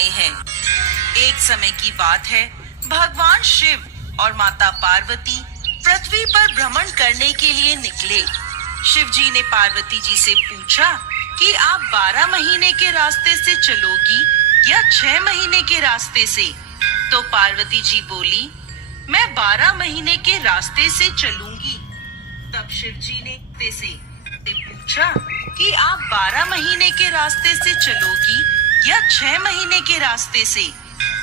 आए हैं। एक समय की बात है, भगवान शिव और माता पार्वती पृथ्वी पर भ्रमण करने के लिए निकले। शिव जी ने पार्वती जी से पूछा कि आप 12 महीने के रास्ते से चलोगी या 6 महीने के रास्ते से? तो पार्वती जी बोली, मैं 12 महीने के रास्ते से चलूंगी। तब शिव जी ने पूछा कि आप 12 महीने के रास्ते से चलोगी या 6 महीने के रास्ते से?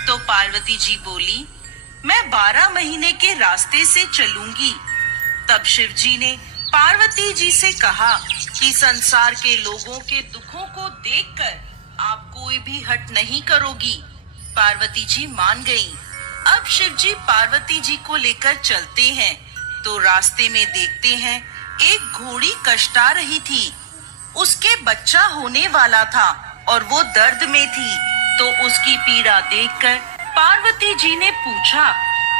तो पार्वती जी बोली, मैं 12 महीने के रास्ते से चलूंगी। तब शिव जी ने पार्वती जी से कहा कि संसार के लोगों के दुखों को देखकर आप कोई भी हट नहीं करोगी। पार्वती जी मान गईं। अब शिव जी पार्वती जी को लेकर चलते हैं तो रास्ते में देखते हैं एक घोड़ी कष्टा रही थी। उसके बच्चा होने वाला था और वो दर्द में थी। तो उसकी पीड़ा देखकर पार्वती जी ने पूछा,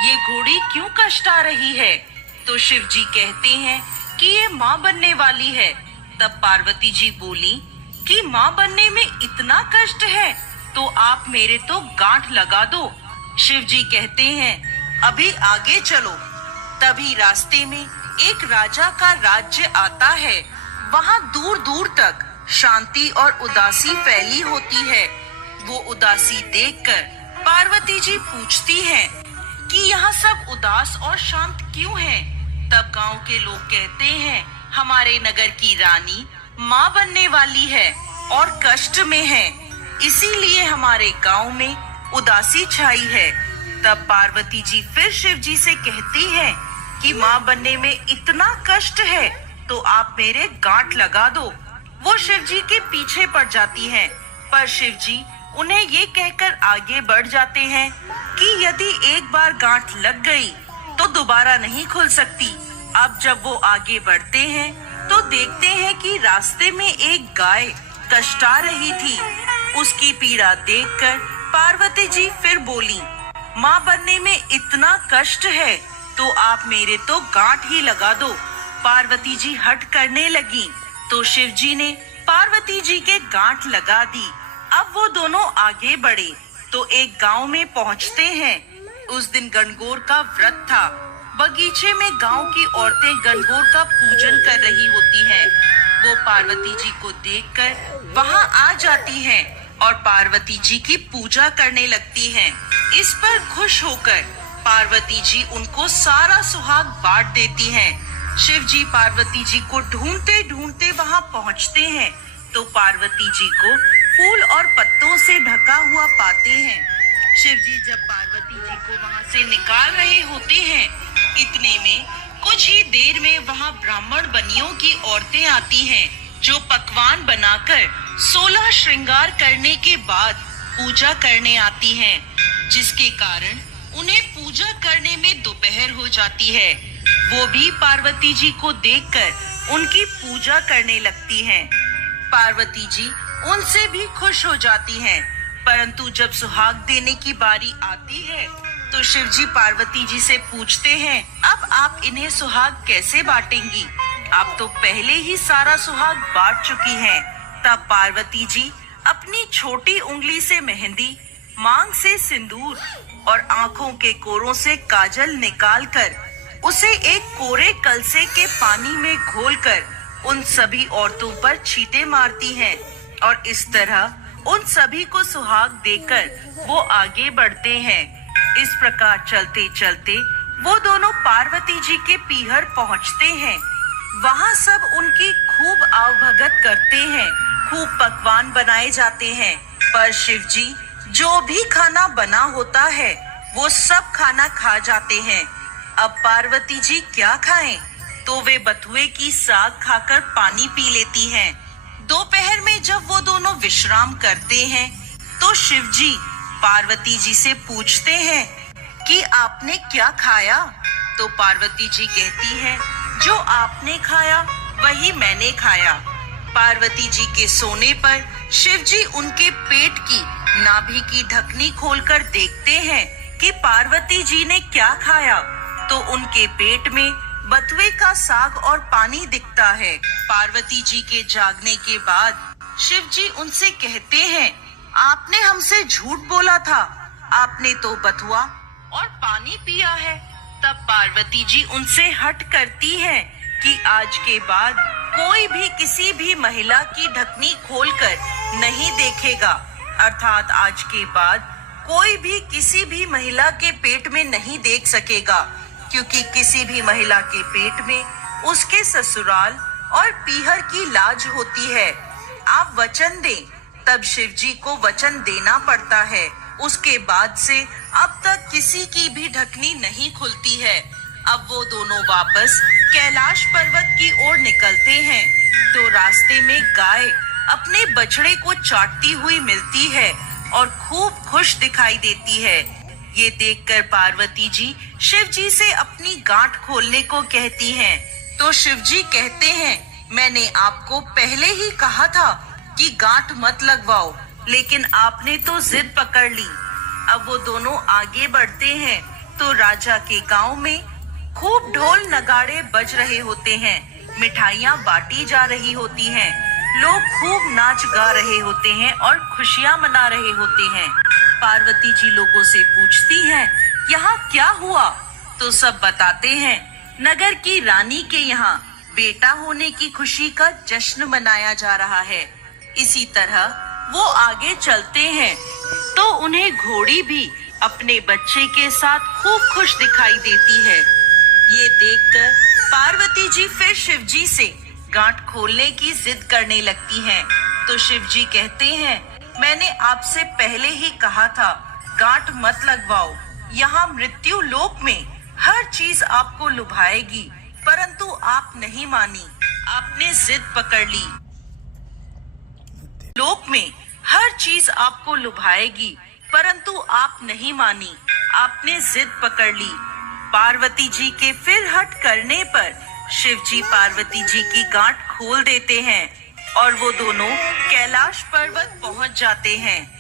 ये घोड़ी क्यों कष्टा रही है? तो शिव जी कहते हैं कि ये माँ बनने वाली है। तब पार्वती जी बोली कि माँ बनने में इतना कष्ट है तो आप मेरे तो गांठ लगा दो। शिव जी कहते हैं, अभी आगे चलो। तभी रास्ते में एक राजा का राज्य आता है। वहाँ दूर दूर तक शांति और उदासी फैली होती है। वो उदासी देखकर पार्वती जी पूछती हैं कि यहाँ सब उदास और शांत क्यों हैं? तब गांव के लोग कहते हैं, हमारे नगर की रानी माँ बनने वाली है और कष्ट में है, इसीलिए हमारे गांव में उदासी छाई है। तब पार्वती जी फिर शिव जी से कहती हैं कि माँ बनने में इतना कष्ट है तो आप मेरे गांठ लगा दो। वो शिव जी के पीछे पड़ जाती हैं, पर शिव जी उन्हें ये कहकर आगे बढ़ जाते हैं कि यदि एक बार गांठ लग गई तो दोबारा नहीं खुल सकती। अब जब वो आगे बढ़ते हैं तो देखते हैं कि रास्ते में एक गाय कष्टा रही थी। उसकी पीड़ा देखकर पार्वती जी फिर बोली, माँ बनने में इतना कष्ट है तो आप मेरे तो गांठ ही लगा दो। पार्वती जी हट करने लगी तो शिव जी ने पार्वती जी के गांठ लगा दी। अब वो दोनों आगे बढ़े तो एक गांव में पहुंचते हैं। उस दिन गणगौर का व्रत था। बगीचे में गांव की औरतें गणगौर का पूजन कर रही होती हैं। वो पार्वती जी को देखकर वहां आ जाती हैं और पार्वती जी की पूजा करने लगती हैं। इस पर खुश होकर पार्वती जी उनको सारा सुहाग बांट देती हैं। शिव जी पार्वती जी को ढूंढते ढूंढते वहां पहुंचते हैं तो पार्वती जी को फूल और पत्तों से ढका हुआ पाते हैं। शिव जी जब पार्वती जी को वहां से निकाल रहे होते हैं, इतने में कुछ ही देर में वहां ब्राह्मण बनियों की औरतें आती हैं, जो पकवान बनाकर 16 श्रृंगार करने के बाद पूजा करने आती हैं, जिसके कारण उन्हें पूजा करने में दोपहर हो जाती है। वो भी पार्वती जी को देखकर उनकी पूजा करने लगती हैं। पार्वती जी उनसे भी खुश हो जाती हैं, परंतु जब सुहाग देने की बारी आती है तो शिव जी पार्वती जी से पूछते हैं, अब आप इन्हें सुहाग कैसे बांटेंगी? आप तो पहले ही सारा सुहाग बांट चुकी हैं। तब पार्वती जी अपनी छोटी उंगली से मेहंदी, मांग से सिंदूर और आँखों के कोरों से काजल निकालकर उसे एक कोरे कलसे के पानी में घोलकर उन सभी औरतों पर छींटे मारती हैं और इस तरह उन सभी को सुहाग देकर वो आगे बढ़ते हैं। इस प्रकार चलते चलते वो दोनों पार्वती जी के पीहर पहुंचते हैं। वहाँ सब उनकी खूब आवभगत करते हैं, खूब पकवान बनाए जाते हैं, पर शिव जी जो भी खाना बना होता है वो सब खाना खा जाते हैं। अब पार्वती जी क्या खाएं? तो वे बथुए की साग खाकर पानी पी लेती हैं। दोपहर में जब वो दोनों विश्राम करते हैं तो शिव जी पार्वती जी से पूछते हैं कि आपने क्या खाया? तो पार्वती जी कहती हैं, जो आपने खाया वही मैंने खाया। पार्वती जी के सोने पर शिव जी उनके पेट की नाभि की ढकनी खोलकर देखते हैं कि पार्वती जी ने क्या खाया, तो उनके पेट में बथुए का साग और पानी दिखता है। पार्वती जी के जागने के बाद शिव जी उनसे कहते हैं, आपने हमसे झूठ बोला था, आपने तो बथुआ और पानी पिया है। तब पार्वती जी उनसे हट करती है कि आज के बाद कोई भी किसी भी महिला की ढकनी खोलकर नहीं देखेगा, अर्थात आज के बाद कोई भी किसी भी महिला के पेट में नहीं देख सकेगा, क्योंकि किसी भी महिला के पेट में उसके ससुराल और पीहर की लाज होती है। आप वचन दें। तब शिव जी को वचन देना पड़ता है। उसके बाद से अब तक किसी की भी ढकनी नहीं खुलती है। अब वो दोनों वापस कैलाश पर्वत की ओर निकलते हैं तो रास्ते में गाय अपने बछड़े को चाटती हुई मिलती है और खूब खुश दिखाई देती है। ये देखकर पार्वती जी शिव जी से अपनी गांठ खोलने को कहती हैं। तो शिव जी कहते हैं, मैंने आपको पहले ही कहा था कि गांठ मत लगवाओ, लेकिन आपने तो जिद पकड़ ली। अब वो दोनों आगे बढ़ते हैं तो राजा के गांव में खूब ढोल नगाड़े बज रहे होते हैं, मिठाइयाँ बांटी जा रही होती हैं, लोग खूब नाच गा रहे होते हैं और खुशियाँ मना रहे होते हैं। पार्वती जी लोगों से पूछती हैं, यहाँ क्या हुआ? तो सब बताते हैं, नगर की रानी के यहाँ बेटा होने की खुशी का जश्न मनाया जा रहा है। इसी तरह वो आगे चलते हैं तो उन्हें घोड़ी भी अपने बच्चे के साथ खूब खुश दिखाई देती है। ये देखकर पार्वती जी फिर शिव जी से गांठ खोलने की जिद करने लगती हैं। तो शिव जी कहते हैं, मैंने आपसे पहले ही कहा था गांठ मत लगवाओ। यहाँ मृत्यु लोक में हर चीज आपको लुभाएगी, परंतु आप नहीं मानी, आपने जिद पकड़ ली। लोक में हर चीज आपको लुभाएगी, परंतु आप नहीं मानी, आपने जिद पकड़ ली। पार्वती जी के फिर हट करने पर शिव जी पार्वती जी की गांठ खोल देते हैं और वो दोनों कैलाश पर्वत पहुंच जाते हैं।